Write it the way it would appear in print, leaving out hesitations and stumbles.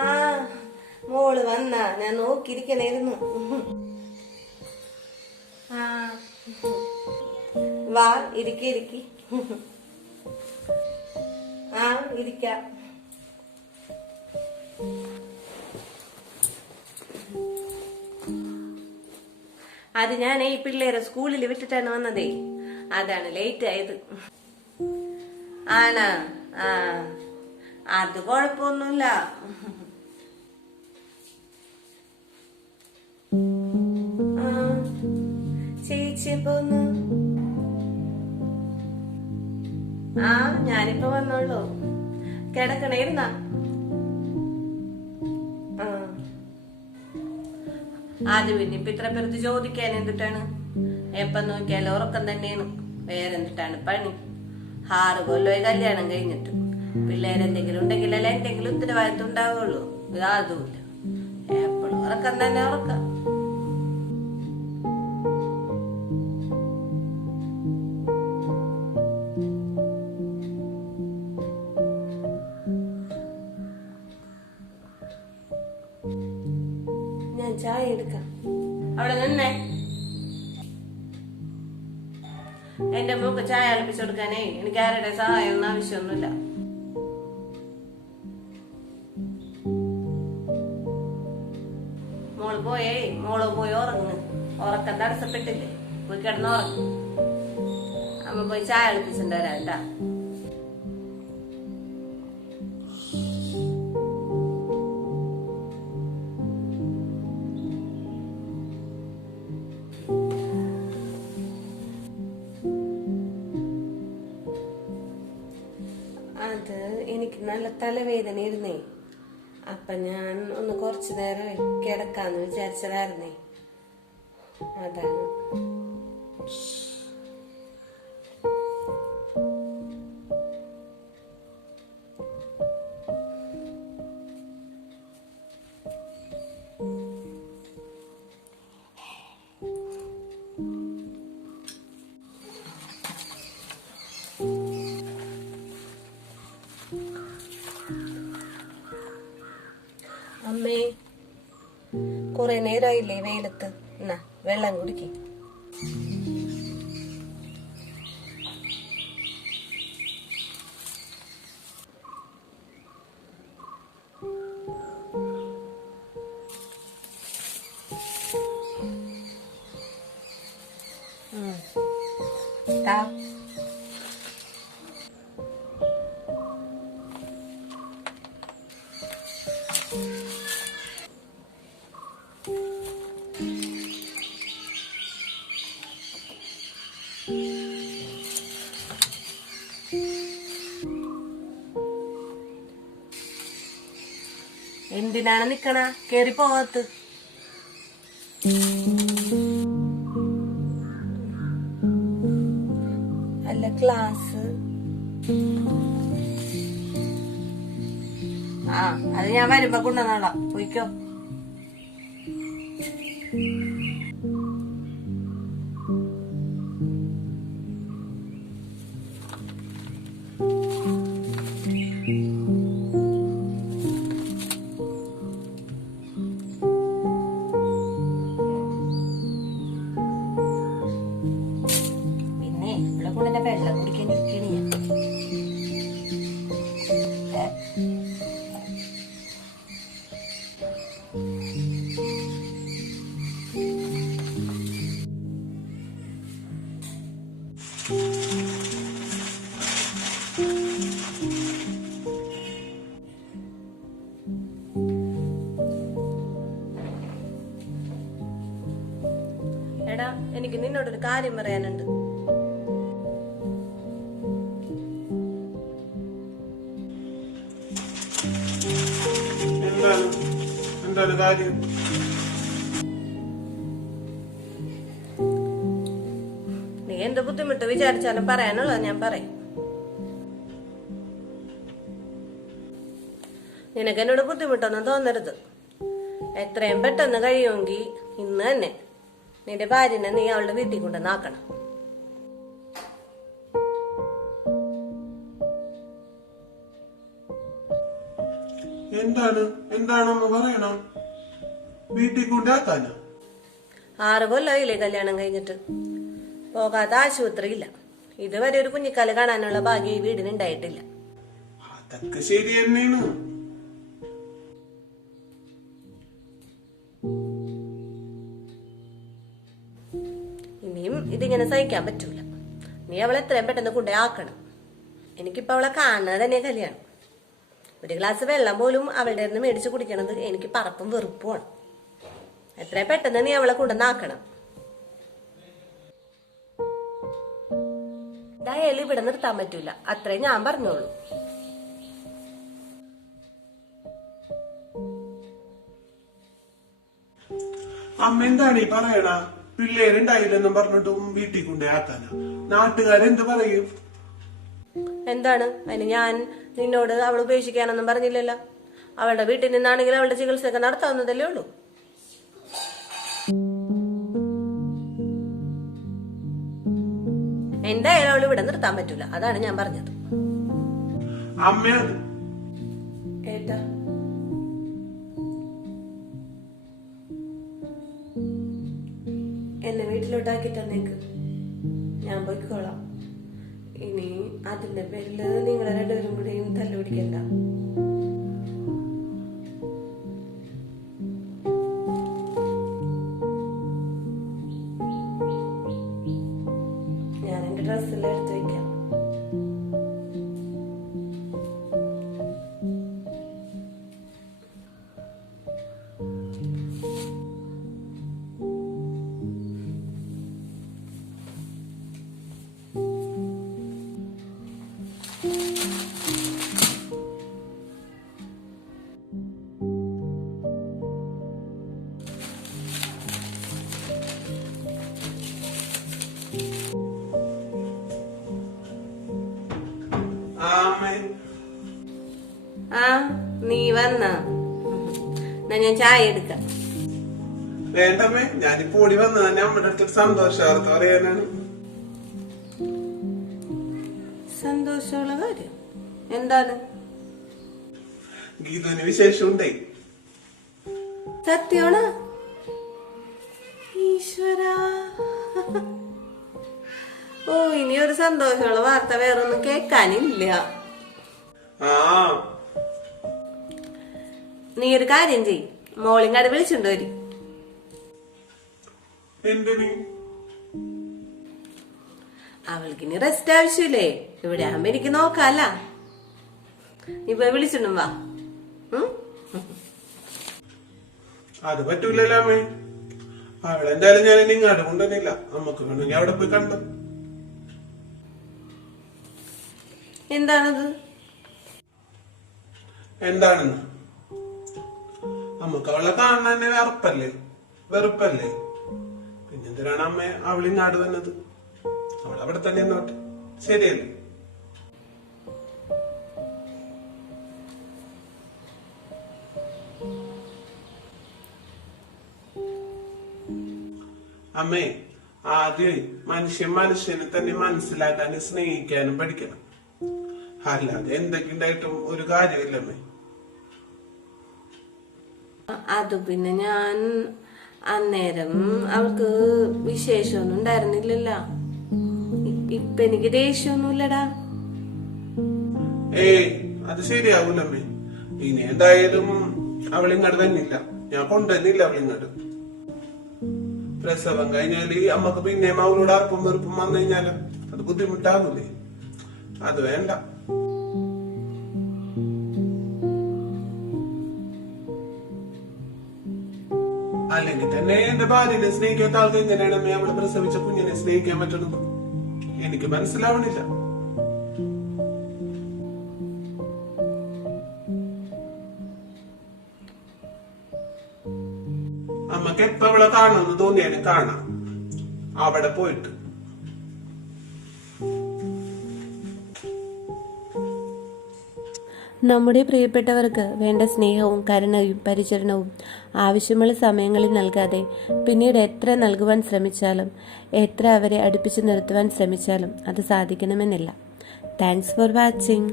ആ മോള് വന്ന ഞാൻ നോക്കിയിരിക്കണായിരുന്നു. ആ വാ ഇരിക്കി. ആ ഇരിക്കാം. അത് ഞാനേ ഈ പിള്ളേരെ സ്കൂളിൽ വിട്ടിട്ടാണ് വന്നതേ, അതാണ് ലേറ്റ് ആയത്. ആണാ? ആ അത് കൊഴപ്പൊന്നുമില്ല. ചേച്ചി എപ്പോ വന്നു? ആ ഞാനിപ്പോ വന്നോളൂ. കിടക്കണേരുന്നാ? അത് പിന്നെ ഇപ്പൊ ഇത്ര പേർക്ക് ചോദിക്കാൻ എന്തിട്ടാണ്? എപ്പൊ നോക്കിയാലും ഉറക്കം തന്നെയാണ്. വേറെന്തിട്ടാണ് പണി? 6 കൊല്ലമായി കല്യാണം കഴിഞ്ഞിട്ട്. പിള്ളേരെന്തെങ്കിലും ഉണ്ടെങ്കിലല്ല എന്തെങ്കിലും ഉത്തരവാദിത്വം ഉണ്ടാവുള്ളൂ. അതുമില്ല, എപ്പോഴും ഉറക്കം തന്നെ ഉറക്കം. ഞാൻ ചായ എടുക്കാം. അവിടെ നിന്നേ, എന്റെ മൂക്ക് ചായ അളപ്പിച്ചു കൊടുക്കാനേ എനിക്ക് ആരുടെ സഹായം ഒന്നും ആവശ്യമൊന്നുമില്ല. മോള് പോയി ഉറങ്ങ്. ഉറക്കം തടസ്സപ്പെട്ടില്ലേ? പോയി കിടന്നുറങ്ങ്. അമ്മ പോയി ചായ അളപ്പിച്ചിട്ട് വരാം കേട്ടാ. അത് എനിക്ക് നല്ല തലവേദന ഇരുന്നേ. അപ്പൊ ഞാൻ ഒന്ന് കുറച്ചു നേരം കിടക്കാന്ന് വിചാരിച്ചതായിരുന്നേ, അതാണ്. അമ്മേ, കുറെ നേരമായില്ലേ വെയിലത്ത്? എന്നാ വെള്ളം കുടിക്ക്. താ. എന്തിനാണ് നിക്കണ? കേറി പോകത്ത്. അല്ല ക്ലാസ്? ആ അത് ഞാൻ വരുമ്പോ കൊണ്ടുവന്നോളാം. പോയിക്കോ. വെള്ളം കുടിക്കാൻ ഇരിക്കണ എടാ, എനിക്ക് നിന്നോടൊരു കാര്യം പറയാനുണ്ട്. എന്താണ് കാര്യം? നീ എന്ത് ബുദ്ധിമുട്ട് വിചാരിച്ചാലും പറയാനുള്ളത് ഞാൻ പറയും. നിനക്ക് എന്നോട് ബുദ്ധിമുട്ടൊന്നും തോന്നരുത്. എത്രയും പെട്ടെന്ന് കഴിയുമെങ്കിൽ ഇന്ന് തന്നെ നിന്റെ ഭാര്യനെ നീ അവളുടെ വീട്ടിൽ കൊണ്ടുവന്നാക്കണം. എന്താണ് അമ്മ പറയണം? വീട്ടിൽ കൊണ്ടാക്കാന? 6 കൊല്ലമായില്ലേ കല്യാണം കഴിഞ്ഞിട്ട്. പോകാത്ത ആശുപത്രിയില്ല. ഇതുവരെ ഒരു കുഞ്ഞിക്കാല് കാണാനുള്ള ഭാഗ്യം ഈ വീടിനുണ്ടായിട്ടില്ല. അതൊക്കെ ശരി തന്നെയാണ്. ഇനിയും ഇതിങ്ങനെ സഹിക്കാൻ പറ്റൂല. നീ അവളെ എത്രയും പെട്ടെന്ന് കൊണ്ടേ ആക്കണം. എനിക്കിപ്പോ അവളെ കാണുന്നത് തന്നെ കല്യാണം. ഒരു ഗ്ലാസ് വെള്ളം പോലും അവളുടെ നിന്ന് മേടിച്ച് കുടിക്കണത് എനിക്ക് പറപ്പും വെറുപ്പുമാണ്. എത്രയും പെട്ടെന്ന് നീ അവളെ കൊണ്ടുവന്നാക്കണം. എന്തായാലും ഇവിടെ നിർത്താൻ പറ്റൂല. അത്രേ ഞാൻ പറഞ്ഞോളൂ. അമ്മ എന്താണ് ഈ പറയണ? പിള്ളേരുണ്ടായില്ലെന്നും പറഞ്ഞിട്ടും വീട്ടിൽ കൊണ്ടേ ആക്കാന? നാട്ടുകാരെന്ത് പറയും? എന്താണ് അതിന്? ഞാൻ നിന്നോട് അവൾ ഉപേക്ഷിക്കാനൊന്നും പറഞ്ഞില്ലല്ലോ. അവളുടെ വീട്ടിൽ നിന്നാണെങ്കിൽ അവളുടെ ചികിത്സയൊക്കെ നടത്താവുന്നതല്ലേ ഉള്ളൂ. എന്തായാലും അവൾ ഇവിടെ നിർത്താൻ പറ്റൂല. അതാണ് ഞാൻ പറഞ്ഞത്. അമ്മ ഏട്ടാ, എന്നെ വീട്ടിലോട്ടാക്കി തന്നേക്ക്. ഞാൻ പോയിക്കോളാം. ഇനി അതിന്റെ പേരില് നിങ്ങളെ രണ്ടുപേരും കൂടെയും തല്ലുപിടിക്കണ്ട. ഞാൻ എന്റെ ഡ്രസ്സെല്ലാം എടുത്ത് വെക്കാം. ആ, നീ വന്ന ഞാൻ ചായ എടുക്കാം. വേണ്ടമ്മേ, ഞാനിപ്പോ ഓടി വന്നത് തന്നെ അമ്മയുടെ അടുത്തൊരു സന്തോഷാർത്ഥം അറിയാനാണ്. സന്തോഷമുള്ള കാര്യം എന്താണ്? ഗീതുവിന് വിശേഷം ഉണ്ടേ. സത്യമാണ്? ഈശ്വരാ. ഓ, ഇനി ഒരു സന്തോഷമുള്ള വാർത്ത വേറൊന്നും കേൾക്കാനില്ല. ആ, നീ ഒരു കാര്യം ചെയ്, മോളിങ്ങാട് വിളിച്ചുണ്ടോ വരി. എന്തിന്? അവൾക്ക് ഇനി റെസ്റ്റ് ആവശ്യമില്ലേ? ഇവിടെ ആകുമ്പോ എനിക്ക് നോക്കാല്ല. നീ പോയി വിളിച്ചിട്ടും വാ. അത് പറ്റൂലല്ലോ അമ്മേ. അവളെന്തായാലും ഞാൻ ഇനി ഇങ്ങോട്ട് കൊണ്ടുവന്നില്ല. നമുക്ക് വേണമെങ്കിൽ അവിടെ പോയി കണ്ടു. എന്താണത്? എന്താണെന്ന്? നമുക്ക് അവളെ കാണാൻ തന്നെ വെറുപ്പല്ലേ? പിന്നെന്തിനാണ് അമ്മ അവളിങ്ങാട് വന്നത്? അവളവിടെ തന്നെ നിന്നോട്ടെ, ശരിയല്ലേ? അമ്മേ, ആദ്യം മനുഷ്യനെ തന്നെ മനസ്സിലാക്കാനും സ്നേഹിക്കാനും പഠിക്കണം. അല്ലാതെ എന്തൊക്കെ ഉണ്ടായിട്ടും ഒരു കാര്യമില്ലമ്മേ. അത് പിന്നെ ഞാൻ അന്നേരം അവൾക്ക് വിശേഷമൊന്നും ഉണ്ടായിരുന്നില്ലല്ലോ. ഇപ്പൊ എനിക്ക് ദേഷ്യമൊന്നുമില്ലടാ. അത് ശരിയാവൂലമ്മേ. ഇനി എന്തായാലും അവളിങ്ങോട്ട് തന്നില്ല, ഞാൻ കൊണ്ടുവന്നില്ല അവളിങ്ങോട്ട്. പ്രസവം കഴിഞ്ഞാല് അമ്മക്ക് പിന്നെയും അവളോട് അർപ്പും വെറുപ്പും വന്നു കഴിഞ്ഞാല് അത് ബുദ്ധിമുട്ടാകൂലേ? അത് വേണ്ട. അല്ലെങ്കിൽ തന്നെ എന്റെ ഭാര്യനെ സ്നേഹിക്കാത്ത ആൾക്ക് എങ്ങനെയാണ് അമ്മ അവളെ പ്രസവിച്ച കുഞ്ഞിനെ സ്നേഹിക്കാൻ പറ്റുന്നത്? എനിക്ക് മനസ്സിലാവണില്ല. അമ്മക്ക് എപ്പോ അവളെ കാണുമെന്ന് തോന്നിയാലും കാണാം, അവിടെ പോയിട്ട്. നമ്മുടെ പ്രിയപ്പെട്ടവർക്ക് വേണ്ട സ്നേഹവും കരുണയും പരിചരണവും ആവശ്യമുള്ള സമയങ്ങളിൽ നൽകാതെ പിന്നീട് എത്ര നൽകുവാൻ ശ്രമിച്ചാലും എത്ര അവരെ അടുപ്പിച്ചു നിർത്തുവാൻ ശ്രമിച്ചാലും അത് സാധിക്കണമെന്നില്ല. Thanks for watching.